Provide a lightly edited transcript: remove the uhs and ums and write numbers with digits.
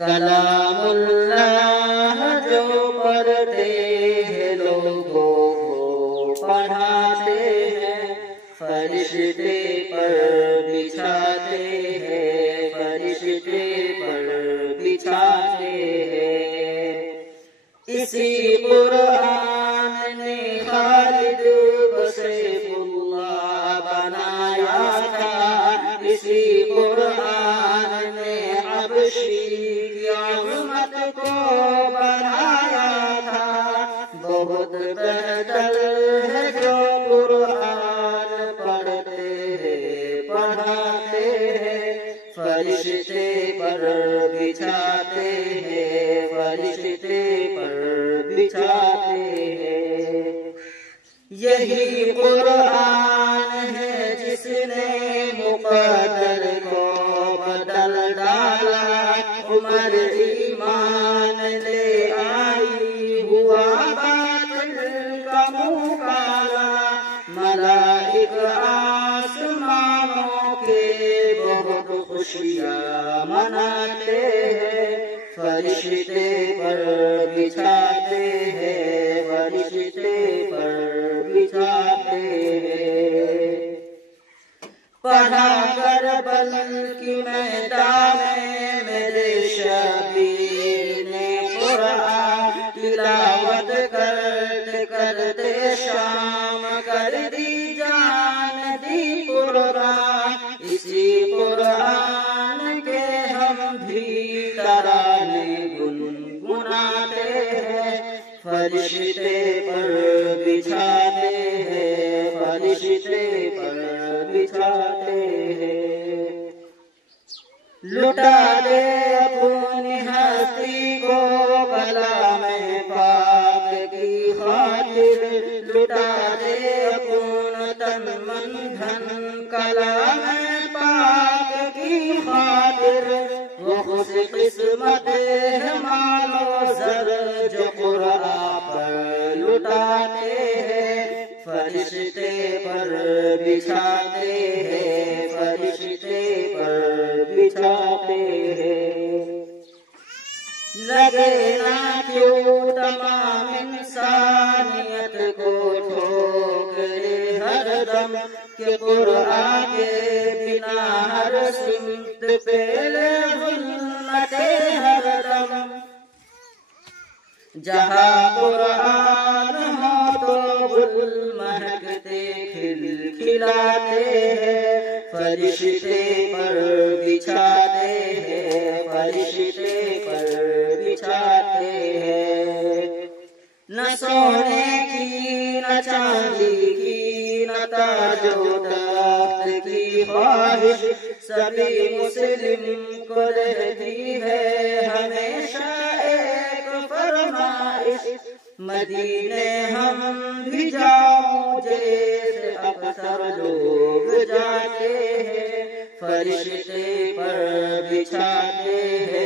کلام اللہ جو پڑھتے ہیں لوگوں کو پڑھاتے ہیں، فرشتے پر بچھاتے ہیں، فرشتے پر بچھاتے ہیں۔ اسی قرآن نے خالد کو سیف اللہ بنایا تھا، اسی قرآن نے حبشی کی عظمت کو بنایا تھا۔ بہت بہتر ہے جو قرآن پڑھتے ہیں پڑھاتے ہیں، فرشتے پر بچھاتے ہیں، فرشتے پر بچھاتے ہیں۔ یہی قرآن ہے جس نے مقدر کو بدل ڈالا، عمر ایمان لے آئی ہوا باطل کا منہ کالا۔ ملائک آسمانوں کے بہت خوشیاں مناتے ہیں، فرشتے پر بچھاتے ہیں، فرشتے پر بچھاتے ہیں۔ پڑھا کر بل کی میدان میں میرے شبیر نے قرآن، تلاوت کرتے کرتے شام کر دی جان دی قربان۔ اسی قرآن کے ہم بھی ترانے گنگناتے ہیں، فرشتے پر بچھاتے ہیں، فرشتے پر بچھاتے ہیں۔ لٹا دے اپنی ہستی کو کلام پاک کی خاطر، لٹا دے اپنا تن من دھن کلام پاک کی خاطر۔ وہ خوش قسمت ہے مال و زر جو قرآن پر لٹاتے ہیں، فرشتے پر بچھاتے ہیں، فرشتے پر بچھاتے ہیں۔ لگے نہ کیوں تمام انسانیت کو ٹھوکرے ہر دم، کہ قرآن کے بنا ہر سمت پہلے ظلمت ہر دم۔ جہاں قرآن ہو تو گل مہکتے کھل کھلاتے ہیں، فرشتے پر بچھاتے ہیں، فرشتے پر بچھاتے ہیں۔ نہ سونے کی نہ چاندی کی نہ تاج و تخت کی خواہش، سبھی مسلم کو رہتی ہے ہمیشہ ایک فرمائش، مدینے ہم بھی جاؤں جیسے اکثر لوگ جاتے ہیں، فرشتے پر بچھاتے ہیں،